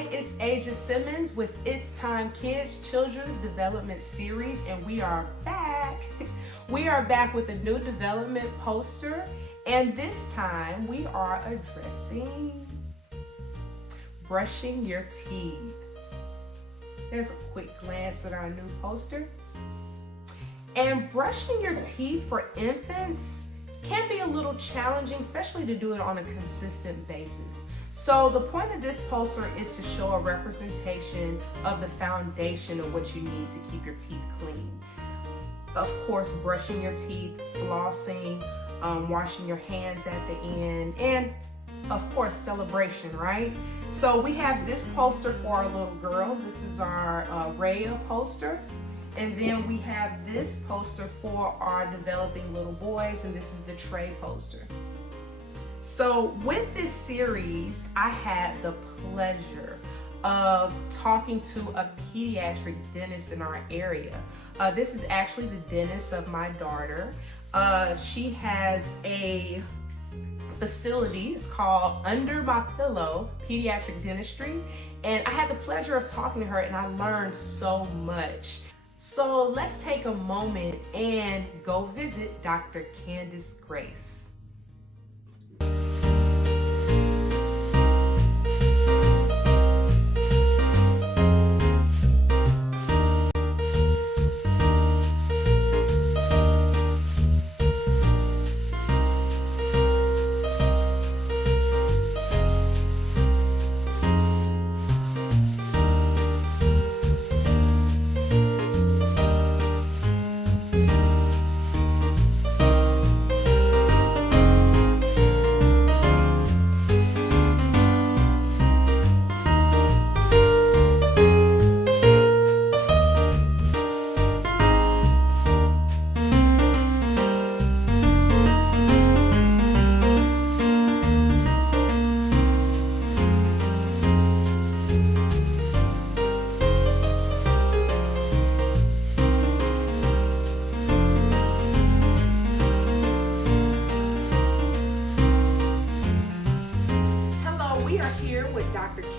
Hi, it's Aja Simmons with It's Time Kids Children's Development Series, and we are back. We are back with a new development poster, and this time we are addressing brushing your teeth. There's a quick glance at our new poster. And brushing your teeth for infants can be a little challenging, especially to do it on a consistent basis. So the point of this poster is to show a representation of the foundation of what you need to keep your teeth clean. Of course, brushing your teeth, flossing, washing your hands at the end, and of course, celebration, right? So we have this poster for our little girls. This is our Rhea poster. And then we have this poster for our developing little boys, and this is the Trey poster. So with this series, I had the pleasure of talking to a pediatric dentist in our area. This is actually the dentist of my daughter. She has a facility. It's called Under My Pillow Pediatric Dentistry. And I had the pleasure of talking to her, and I learned so much. So let's take a moment and go visit Dr. Candace Grace.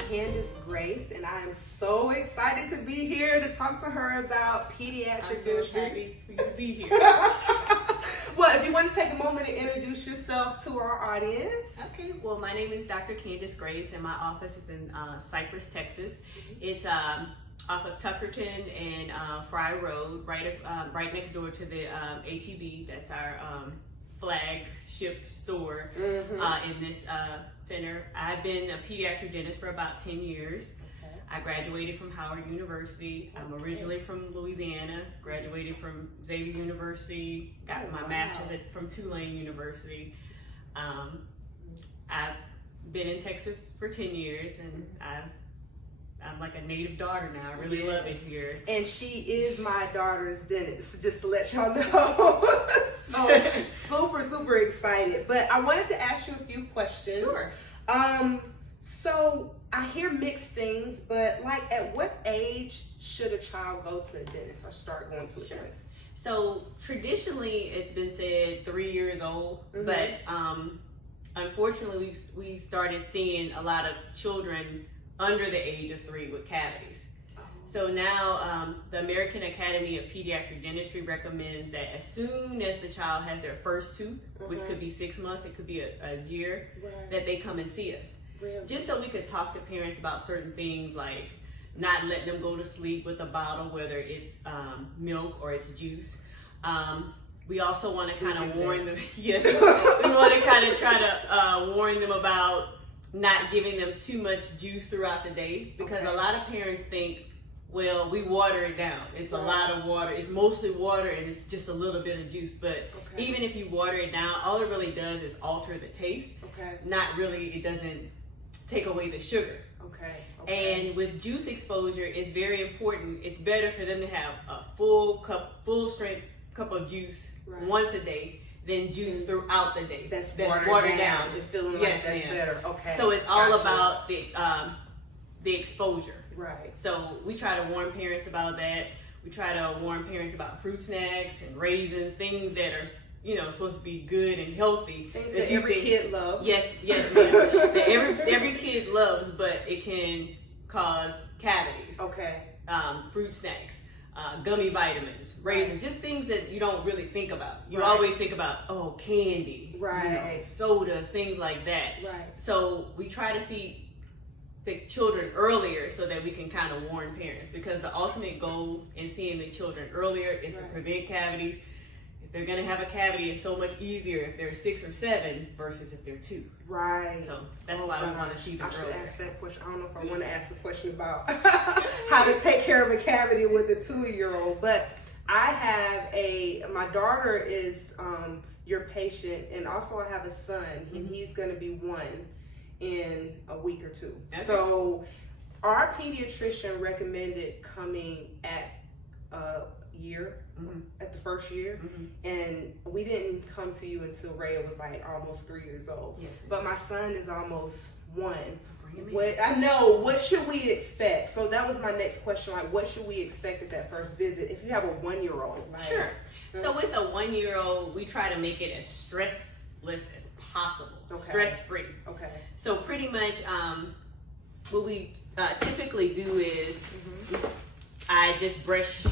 Candace Grace, and I am so excited to be here to talk to her about pediatric dentistry. Happy for you to be here. Well, if you want to take a moment to introduce yourself to our audience. Okay, well, my name is Dr. Candace Grace, and my office is in Cypress, Texas. It's off of Tuckerton and Fry Road, right next door to the HEB. That's our flagship store in this center. I've been a pediatric dentist for about 10 years. Okay. I graduated from Howard University. I'm originally from Louisiana, graduated from Xavier University, got my master's from Tulane University. I've been in Texas for 10 years, and I'm like a native daughter now. I really love it here. And she is my daughter's dentist, just to let y'all know. So super excited. But I wanted to ask you a few questions. Sure. So I hear mixed things, but like at what age should a child go to a dentist or start going to a dentist? So traditionally it's been said 3 years old, but unfortunately we started seeing a lot of children under the age of 3 with cavities. So now the American Academy of Pediatric Dentistry recommends that as soon as the child has their first tooth, which could be 6 months, it could be a year, that they come and see us. Really? Just so we could talk to parents about certain things like not letting them go to sleep with a bottle, whether it's milk or it's juice. We also want to kind of warn them, yes, we want to kind of try to warn them about not giving them too much juice throughout the day, because a lot of parents think, well, we water it down. It's a lot of water. It's mostly water and it's just a little bit of juice. But even if you water it down, all it really does is alter the taste. Not really, it doesn't take away the sugar. And with juice exposure, it's very important. It's better for them to have a full strength cup of juice once a day than juice throughout the day. That's watered down. You're feeling like that's better. So it's all about the exposure. Right. So we try to warn parents about that. We try to warn parents about fruit snacks and raisins, things that are, supposed to be good and healthy. Things that every kid loves. Yes, ma'am. That every kid loves, but it can cause cavities. Okay. Fruit snacks, gummy vitamins, raisins, just things that you don't really think about. You Right. always think about, oh, candy, Right. sodas, things like that. Right. So we try to see the children earlier so that we can kind of warn parents, because the ultimate goal in seeing the children earlier is to Right. prevent cavities. If they're going to have a cavity, it's so much easier if they're 6 or 7 versus if they're 2. Right. So that's why we want to see them I should earlier. ask that question. I don't know if I want to ask the question about how to take care of a cavity with a 2-year-old, but I have my daughter is your patient, and also I have a son, and he's going to be 1 in a week or 2. Okay. So our pediatrician recommended coming at a year, at the first year, and we didn't come to you until Rhea was like almost 3 years old. Yes. But my son is almost 1. Bring 'em in. What should we expect? So that was my next question. Like, what should we expect at that first visit if you have a 1-year-old? Like, Sure. So with a 1-year-old, we try to make it as stressless as possible, Okay. stress-free. Okay. So pretty much, what we typically do is I just brush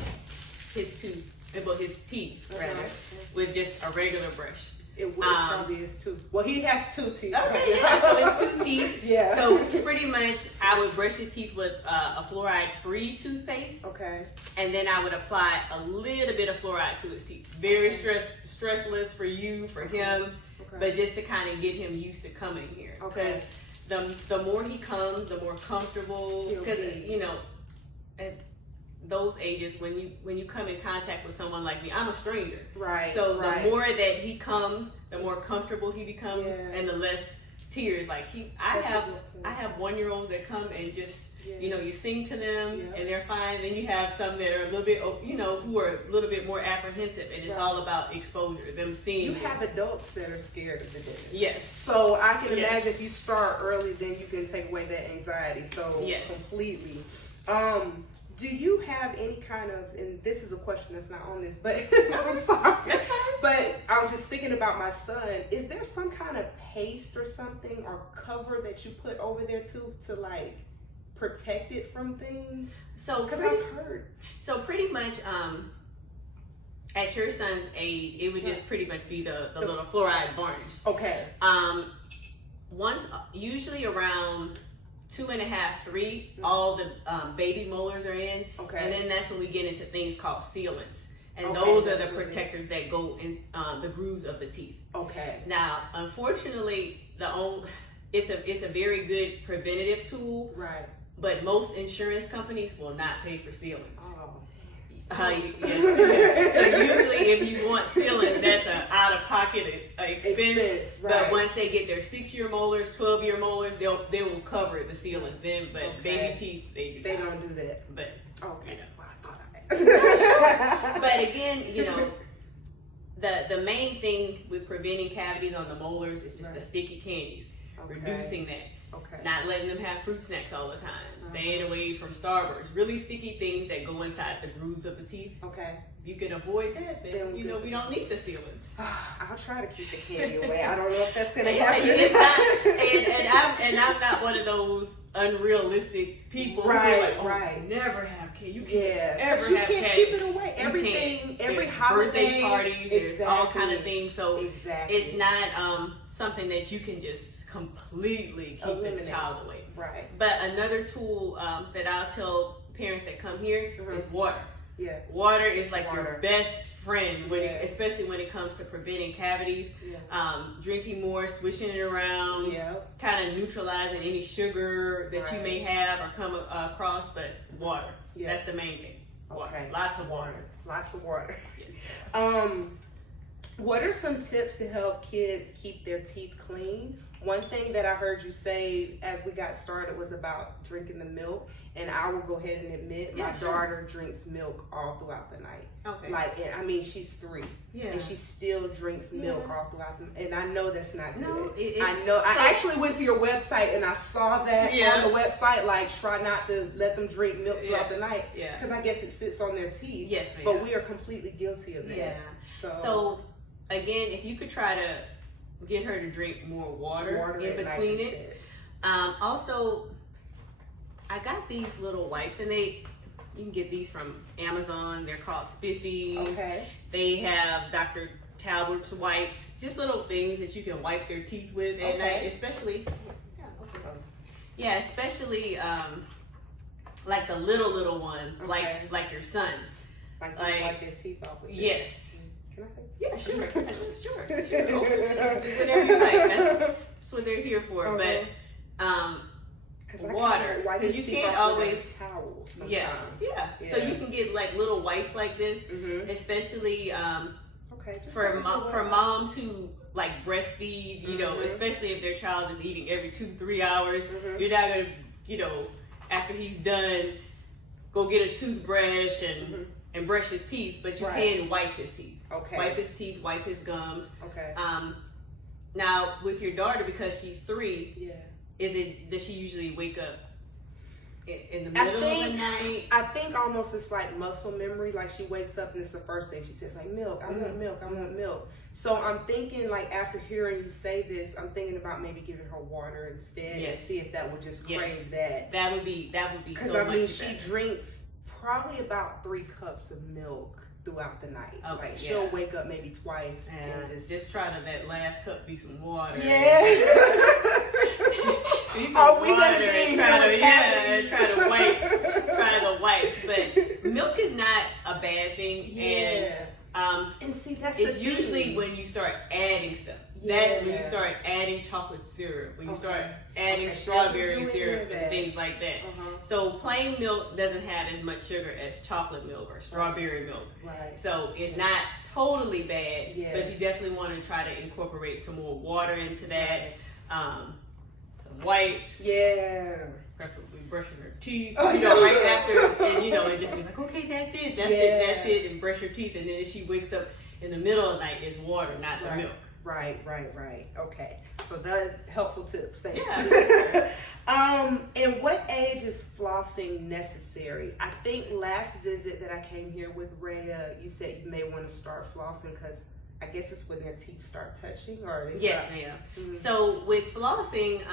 his teeth rather, with just a regular brush. It probably is 2. Well, he has 2 teeth. Okay, yeah, so it's 2 teeth. Yeah. So pretty much, I would brush his teeth with a fluoride-free toothpaste, Okay. and then I would apply a little bit of fluoride to his teeth. Very stressless for you, for him, but just to kind of get him used to coming here. Okay. Because the more he comes, the more comfortable. Because at those ages, when you come in contact with someone like me, I'm a stranger. Right. So right. the more that he comes, the more comfortable he becomes, Yeah. and the less tears. Like I That's a have good point. 1-year-olds that come and just you sing to them Yeah. and they're fine. Then you have some that are a little bit who are a little bit more apprehensive, and it's all about exposure. Them seeing You have adults that are scared of the dentist. Yes. So I can Yes. imagine if you start early, then you can take away that anxiety. So Yes. completely. Do you have any kind of, and this is a question that's not on this, but I'm sorry. But I was just thinking about my son. Is there some kind of paste or something or cover that you put over there too to like protect it from things? So Because I've heard. So pretty much, at your son's age, it would just pretty much be the little fluoride varnish. Okay. Usually around 2.5, 3, all the baby molars are in. Okay. And then that's when we get into things called sealants. And Okay, those are that's the what it protectors that go in the grooves of the teeth. Okay. Now, unfortunately, it's a very good preventative tool, Right. but most insurance companies will not pay for sealants. Oh. Yes. So usually if you want sealant, that's an out-of-pocket expense. Right. But once they get their 6-year molars, 12-year molars, they will cover the sealants then. But Okay. baby teeth, they don't do that. But Okay. Yeah. Well, I thought I but again, the main thing with preventing cavities on the molars is just the sticky candies, reducing that. Okay. Not letting them have fruit snacks all the time. Staying away from Starbursts. Really sticky things that go inside the grooves of the teeth. Okay. If you can avoid that, then we don't need the sealants. I'll try to keep the candy away. I don't know if that's gonna happen. And I'm not one of those unrealistic people who Right, are like, right. Never have candy. You can't Yeah, ever but you have can't candy. keep it away. Everything, every There's holiday, birthday parties, there's all kind of things. So Exactly. it's not something that you can just completely keep Eliminate. the child away. Right. But another tool that I'll tell parents that come here is water. Yeah. Water is like your best friend, especially when it comes to preventing cavities. Yeah. Drinking more, swishing it around, kind of neutralizing any sugar that you may have or come across, but water. Yeah. That's the main thing. Water. Okay. Lots of water. Lots of water. Yes. What are some tips to help kids keep their teeth clean? One thing that I heard you say as we got started was about drinking the milk, and I will go ahead and admit my daughter drinks milk all throughout the night. Okay. Like, and I mean, she's 3, and she still drinks milk all throughout the. And I know that's not good. I know. I actually went to your website and I saw that on the website. Like, try not to let them drink milk throughout the night. Yeah. Because I guess it sits on their teeth. Yes, ma'am. But we are completely guilty of that. Yeah. So again, if you could try to get her to drink more water in between it. Also, I got these little wipes, and you can get these from Amazon. They're called Spiffies. Okay. They have Dr. Talbert's wipes, just little things that you can wipe their teeth with at night, especially. Yeah, especially like the little ones, like your son. Like wipe their teeth off with this. Yes. Can I say this? Yeah, sure. Sure. Whatever you like. That's what they're here for. But water, because you can't always towels. Yeah. So you can get like little wipes like this, especially for moms who like breastfeed. You know, especially if their child is eating every 2-3 hours. You're not gonna, after he's done, go get a toothbrush and brush his teeth, but you can wipe his teeth. Wipe his teeth, wipe his gums. Now with your daughter, because she's 3, does she usually wake up in the middle of the night? I think almost it's like muscle memory. Like she wakes up and it's the first thing she says, like, milk, I want milk, I want milk. So I'm thinking, like, after hearing you say this, I'm thinking about maybe giving her water instead and see if that would just crave that. That would be because so I mean, much she better. drinks probably about 3 cups of milk throughout the night. Okay, like she'll wake up maybe twice and just try to that last cup be some water. Are we gonna be try to wipe. But milk is not a bad thing, and see that's it's usually when you start adding stuff. When you start adding chocolate syrup, when you start adding strawberry syrup and things like that. So plain milk doesn't have as much sugar as chocolate milk or strawberry milk. So it's not totally bad, but you definitely want to try to incorporate some more water into that. Some wipes. Preferably brushing her teeth. Right after, and just be like, okay, that's it, and brush her teeth. And then if she wakes up in the middle of the night, it's water, not the milk. Right. Okay. So that's helpful tips. Thank you. And what age is flossing necessary? I think last visit that I came here with Rhea, you said you may want to start flossing because I guess it's when their teeth start touching, or yes, ma'am. So with flossing,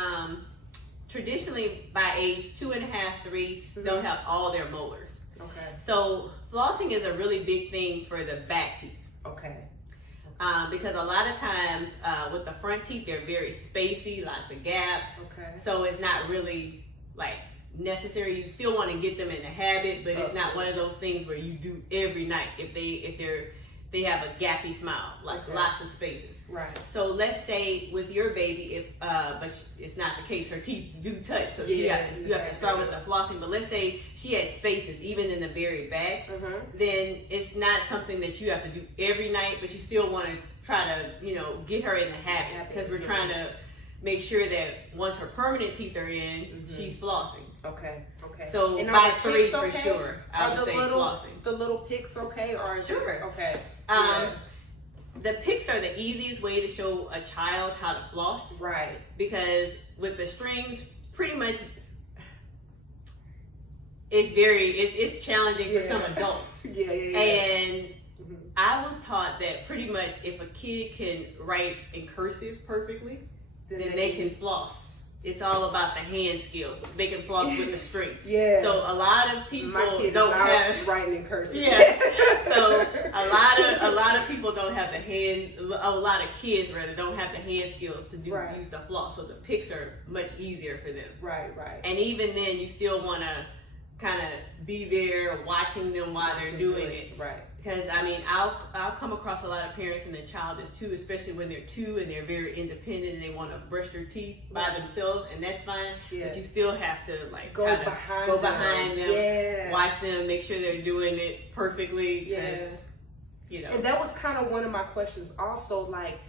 traditionally by age 2.5, 3, they'll have all their molars. So flossing is a really big thing for the back teeth. Because a lot of times with the front teeth, they're very spacey, lots of gaps. So it's not really like necessary. You still want to get them in the habit, but it's not one of those things where you do every night. If they have a gappy smile, like lots of spaces. So let's say with your baby, but it's not the case. Her teeth do touch, so you have to start with the flossing. But let's say she had spaces, even in the very back, then it's not something that you have to do every night. But you still want to try to, get her in the habit, because we're trying to make sure that once her permanent teeth are in, she's flossing. So and by 3 for sure, I would say flossing. The little picks, or sure. The picks are the easiest way to show a child how to floss. Because with the strings, pretty much, it's challenging for some adults. And I was taught that pretty much if a kid can write in cursive perfectly, then they can floss. It's all about the hand skills. They can floss with the string. So a lot of people don't have writing in cursive. So a lot of people don't have the hand. A lot of kids rather don't have the hand skills to use the floss. So the picks are much easier for them. And even then, you still want to kind of be there watching them while they're doing it. Because I mean, I'll come across a lot of parents and the child is 2, especially when they're 2 and they're very independent and they want to brush their teeth by themselves, and that's fine. But you still have to go behind them, watch them, make sure they're doing it perfectly. And that was kind of one of my questions also. Like,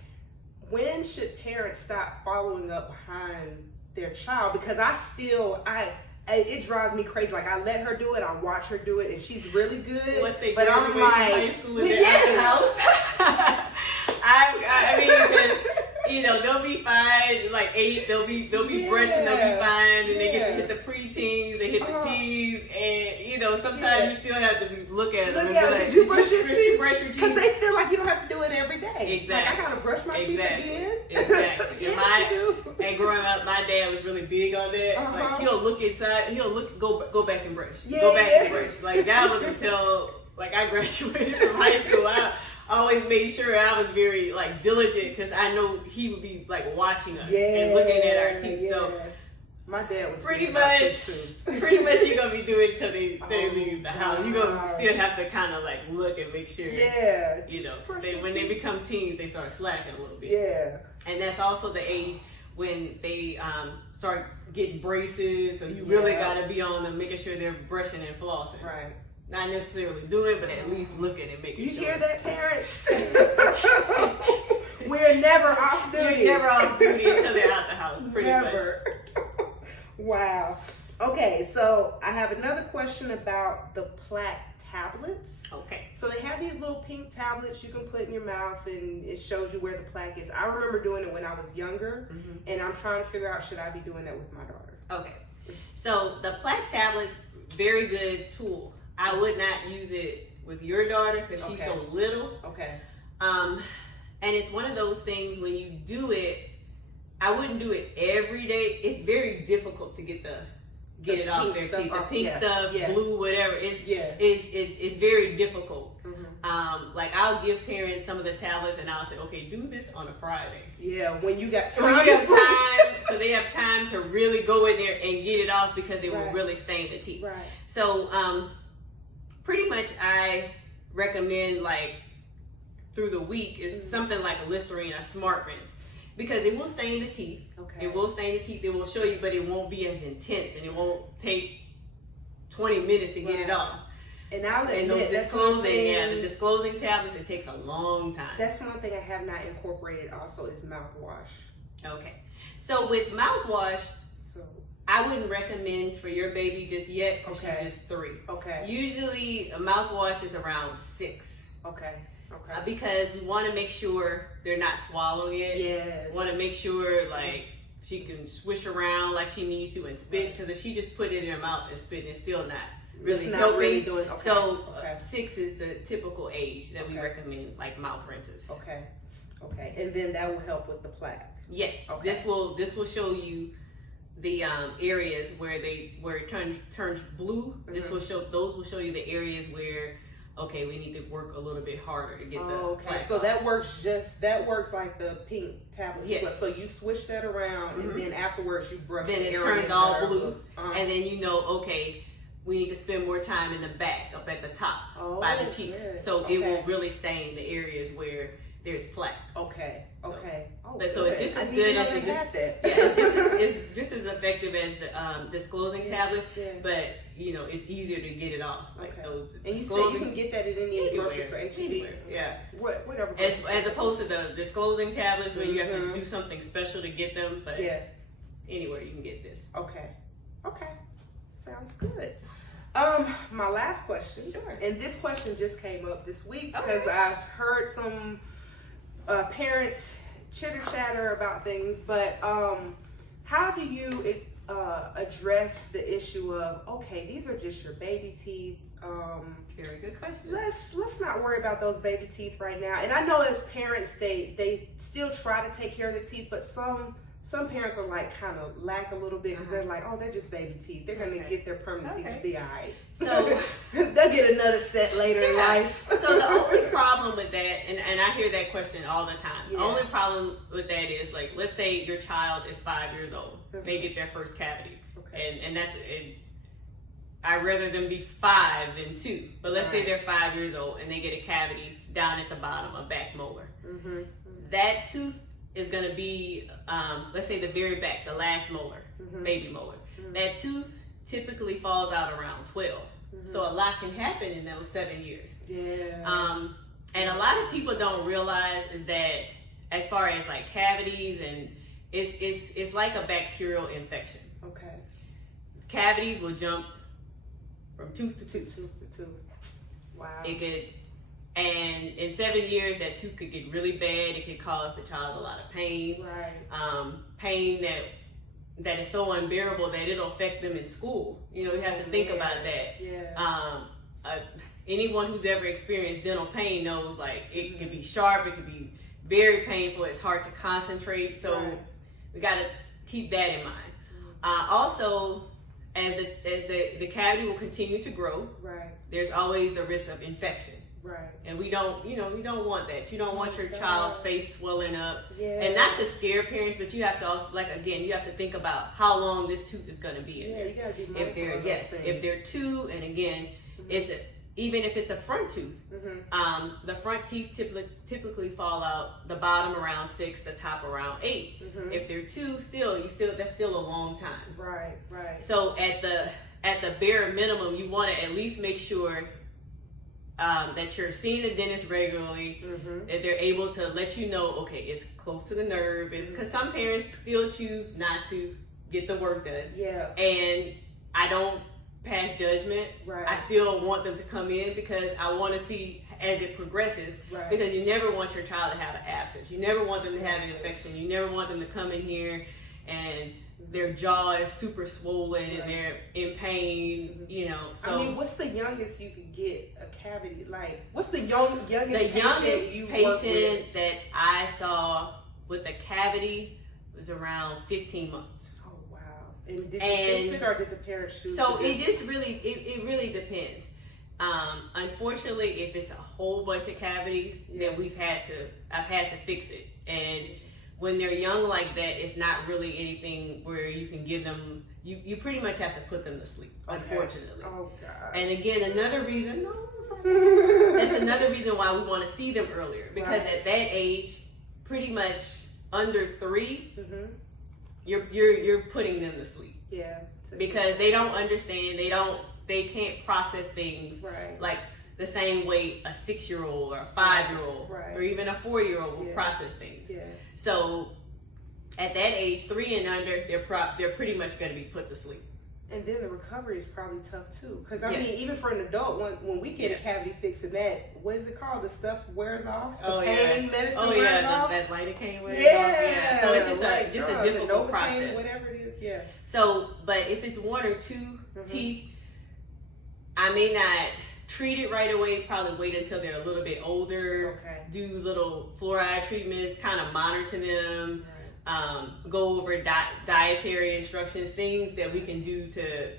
when should parents stop following up behind their child? Because it drives me crazy. Like, I let her do it, I watch her do it, and she's really good. Once they but I'm graduate like, from high school and they're out the house. I mean, because they'll be fine. Like 8, they'll be brushing, they'll be fine, and they get to hit the preteens, they hit the teens, and sometimes you still have to look at them. Like, did you brush your teeth? Brush your teeth? Because they feel like you don't have to do it every day. Exactly. Like, I gotta brush my teeth again. Exactly. Yes, And growing up, my dad was really big on that. Like he'll look inside, go back and brush. Yeah. Go back and brush. Like that was until like I graduated from high school. I always made sure I was very like diligent because I know he would be like watching us and looking at our teeth. Yeah. So my dad was pretty much you're gonna be doing it till they leave the house. You're gonna still have to kind of like look and make sure. Yeah. You know, when they become teens, they start slacking a little bit. Yeah. And that's also the age when they start getting braces. So you really gotta be on them, making sure they're brushing and flossing. Right. Not necessarily doing it, but at least looking and making sure. You hear that, parents? We're never off duty. You're never off duty until they're out the house, pretty much. Wow. Okay, so I have another question about the Plaque tablets. Okay. So they have these little pink tablets you can put in your mouth and it shows you where the plaque is. I remember doing it when I was younger, and I'm trying to figure out, should I be doing that with my daughter? Okay. So the Plaque tablets, very good tool. I would not use it with your daughter because she's so little. Okay. And it's one of those things when you do it, I wouldn't do it every day. It's very difficult to get it off their teeth. The pink stuff, blue, whatever. It's very difficult. Like I'll give parents some of the tablets and I'll say, okay, do this on a Friday. Yeah, when you got time. So you have time, so they have time to really go in there and get it off because it will really stain the teeth. Right. So pretty much I recommend like through the week is something like a Listerine, a Smart Rinse. Because it will stain the teeth. Okay. It will stain the teeth. It will show you, but it won't be as intense, and it won't take 20 minutes to get it off. And I'll admit, those disclosing, the disclosing tablets, it takes a long time. That's one thing I have not incorporated. Also, is mouthwash. Okay. So with mouthwash, I wouldn't recommend for your baby just yet because she's just 3. Okay. Usually, a mouthwash is around 6. Okay. Okay. Because we want to make sure they're not swallowing it. Yes. Want to make sure like she can swish around like she needs to and spit. Because if she just put it in her mouth and spit, it's still not really helping. Doing. Okay. So 6 is the typical age that we recommend like mouth rinses. Okay. Okay. And then that will help with the plaque. Yes. Okay. This will show you the areas where it turns blue. Those will show you the areas where we need to work a little bit harder to get the plaque so off. that works like the pink tablets. Yes. So you switch that around and then afterwards you brush then the it turns all blue. And then we need to spend more time in the back up at the top by the cheeks. So it will really stain the areas where there's plaque. Okay. So it's just as good as it's just as effective as the disclosing tablets, but it's easier to get it off. Those and you say you can get that at any grocery store, HEB. Yeah. Whatever. As opposed to the disclosing tablets where you have to do something special to get them, but anywhere you can get this. Okay. Sounds good. My last question, and this question just came up this week because I've heard some parents chitter chatter about things, but how do you address the issue of these are just your baby teeth? Very good question. Let's not worry about those baby teeth right now. And I know as parents they still try to take care of the teeth, but some parents are like kind of lack a little bit because they're like, they're just baby teeth. They're gonna get their permanent teeth and be all right. So they'll get another set later in life. So the only problem with that, and I hear that question all the time. The only problem with that is like, let's say your child is 5 years old. They get their first cavity, and I'd rather them be 5 than 2. But let's say they're 5 years old and they get a cavity down at the bottom, a back molar. That tooth is going to be, let's say the very back, the last molar, baby molar. That tooth typically falls out around 12. So a lot can happen in those 7 years. And a lot of people don't realize is that as far as like cavities and it's like a bacterial infection. Cavities will jump from tooth to tooth. Wow. It could. And in 7 years, that tooth could get really bad. It could cause the child a lot of pain. Pain that is so unbearable that it'll affect them in school. You have to think about that. Anyone who's ever experienced dental pain knows like it could be sharp, it could be very painful. It's hard to concentrate. So we got to keep that in mind. Also, as the cavity will continue to grow, there's always the risk of infection. And we don't want that. You don't want your child's face swelling up. And not to scare parents, but you have to also, you have to think about how long this tooth is going to be in there. You got to be mindful of those things. If they're 2, and again, even if it's a front tooth, the front teeth typically fall out, the bottom around 6, the top around 8. If they're 2, that's still a long time. Right. So at the bare minimum, you want to at least make sure that you're seeing the dentist regularly, that they're able to let you know, okay, it's close to the nerve. It's because some parents still choose not to get the work done. And I don't pass judgment. I still want them to come in because I want to see as it progresses, because you never want your child to have an abscess. You never want them to have an infection. You never want them to come in here and their jaw is super swollen and they're in pain, So I mean, what's the youngest you could get a cavity? Like, what's the youngest patient that I saw with a cavity was around 15 months. Oh wow! And did you fix it, or did the parents choose? So it really depends. Unfortunately, if it's a whole bunch of cavities, then I've had to fix it. And when they're young like that, it's not really anything where you can give them, you pretty much have to put them to sleep, unfortunately. Oh, God. And again, another reason why we want to see them earlier, because at that age, pretty much under 3, you're putting them to sleep. Because they don't understand, they can't process things like the same way a 6-year-old or a 5-year-old or even a 4-year-old will process things. So at that age, 3 and under, they're pretty much going to be put to sleep. And then the recovery is probably tough too, because I mean, even for an adult, when we get a cavity fix and what is it called? The stuff wears off. The pain medicine wears off. That lidocaine wears off. So it's just a difficult process. Whatever it is, So, but if it's 1 or 2 teeth, I may not treat it right away. Probably wait until they're a little bit older. Do little fluoride treatments, kind of monitor them. Go over dietary instructions, things that we can do to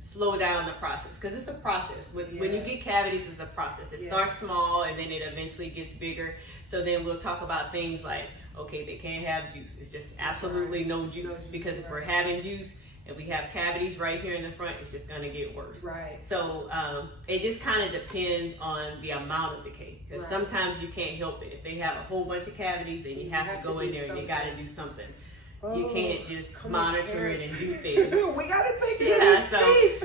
slow down the process, because it's a process. When you get cavities, it's a process. It starts small and then it eventually gets bigger. So then we'll talk about things like, okay, they can't have juice. It's just absolutely no juice, because if we're having juice and we have cavities right here in the front, it's just going to get worse. So it just kind of depends on the amount of decay, because sometimes you can't help it. If they have a whole bunch of cavities, then you have to go in there and you got to do something. You can't just monitor it and do things. We got to take care of this.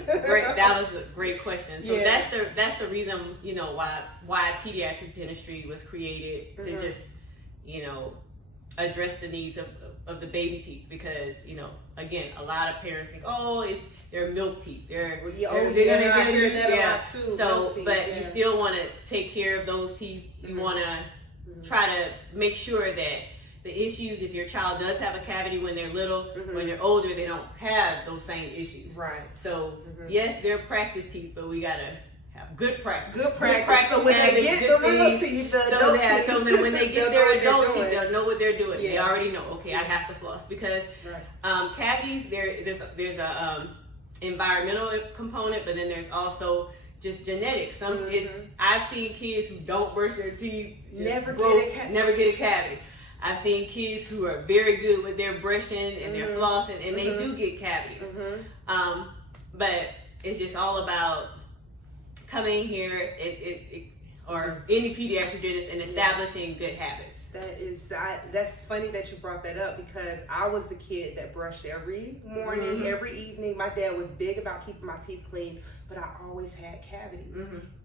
That was a great question. So that's the reason, why pediatric dentistry was created, to just, address the needs of the baby teeth, because again, a lot of parents think, they're milk teeth, they're gonna get that too. So but you still want to take care of those teeth. You want to try to make sure that the issues, if your child does have a cavity when they're little, when they're older, they don't have those same issues. So yes, they're practice teeth, but we gotta have good practice. So when they get the real teeth, so then when they get their adult teeth, they'll know what they're doing. They already know, okay, I have to floss, because cavities, there's a environmental component, but then there's also just genetics. I've seen kids who don't brush their teeth, never get a cavity. I've seen kids who are very good with their brushing and their flossing, and they do get cavities. But it's just all about coming here or any pediatric dentist and establishing good habits. That's funny that you brought that up, because I was the kid that brushed every morning, every evening. My dad was big about keeping my teeth clean, but I always had cavities.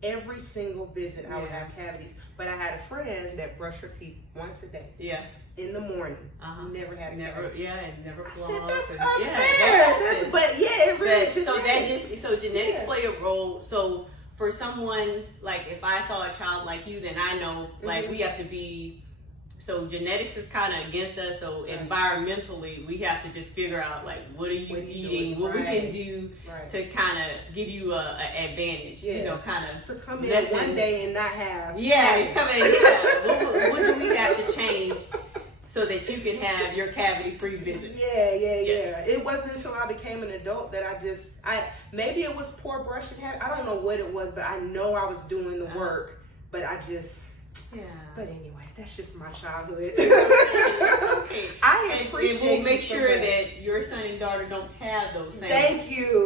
Every single visit I would have cavities. But I had a friend that brushed her teeth once a day. In the morning. Never had a cavity. And never flossed. I said, that's unfair. So genetics play a role. So for someone, like if I saw a child like you, then I know like we have to be so genetics is kind of against us. So environmentally, we have to just figure out like what are you eating, what we can do to kind of give you a advantage. You know, kind of to come in one day and not have. Yeah, it's coming. Yeah, what do we have to change so that you can have your cavity-free visits? Yeah. It wasn't until I became an adult that I maybe it was poor brushing habit. I don't know what it was, but I know I was doing the work. But I just. Yeah. But anyway, that's just my childhood. I appreciate. And we'll make sure that your son and daughter don't have those same.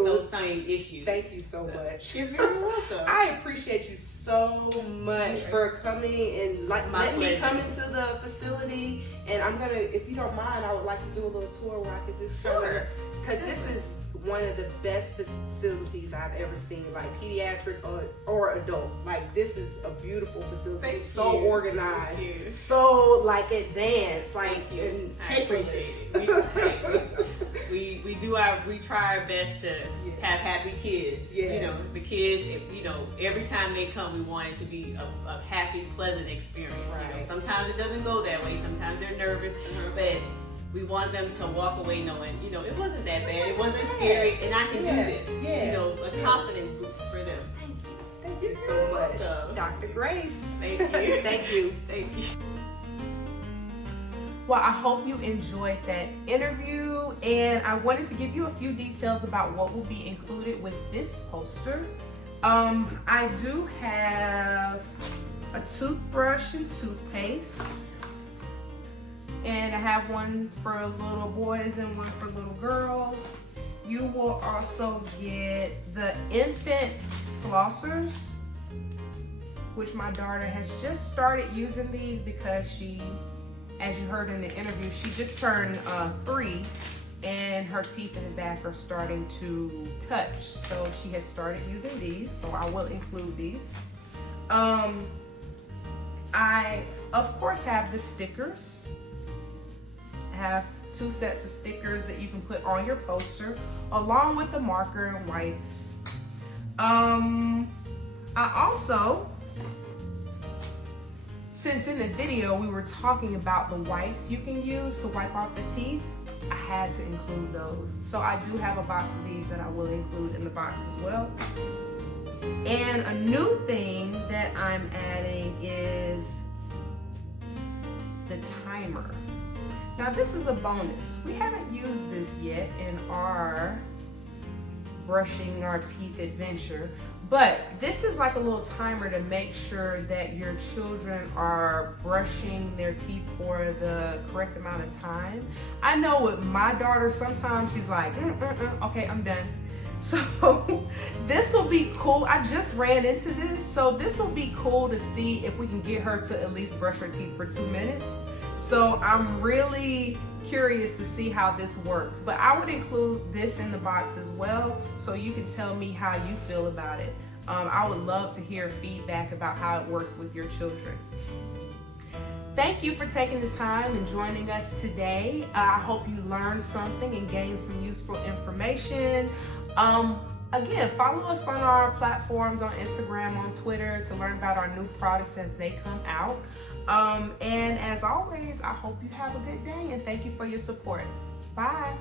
Those same issues. Thank you so much. You're very welcome. I appreciate you so much for coming and let me come into the facility. And I'm gonna, if you don't mind, I would like to do a little tour where I could just because this is one of the best facilities I've ever seen, like pediatric or adult. Like this is a beautiful facility. It's so organized, so like advanced, like and paperless. We try our best to have happy kids. You know, the kids. You know, every time they come, we want it to be a happy, pleasant experience. You know, sometimes it doesn't go that way. Sometimes they're nervous, but we want them to walk away knowing, you know, it wasn't that bad. It wasn't scary, and I can do this. You know, a confidence boost for them. Thank you so much, Dr. Grace. Thank you. Thank you. Well, I hope you enjoyed that interview, and I wanted to give you a few details about what will be included with this poster. I do have a toothbrush and toothpaste. And I have one for little boys and one for little girls. You will also get the infant flossers, which my daughter has just started using these because she, as you heard in the interview, she just turned 3 and her teeth in the back are starting to touch. So she has started using these, so I will include these. I, of course, have the stickers. Have 2 sets of stickers that you can put on your poster along with the marker and wipes. I also, since in the video we were talking about the wipes you can use to wipe off the teeth, I had to include those. So I do have a box of these that I will include in the box as well. And a new thing that I'm adding is the timer. Now this is a bonus. We haven't used this yet in our brushing our teeth adventure, but this is like a little timer to make sure that your children are brushing their teeth for the correct amount of time. I know with my daughter, sometimes she's like, okay, I'm done. So this will be cool. I just ran into this, so this will be cool to see if we can get her to at least brush her teeth for 2 minutes. So I'm really curious to see how this works, but I would include this in the box as well, so you can tell me how you feel about it. I would love to hear feedback about how it works with your children. Thank you for taking the time and joining us today. I hope you learned something and gained some useful information. Again, follow us on our platforms on Instagram, on Twitter to learn about our new products as they come out. And as always, I hope you have a good day and thank you for your support. Bye.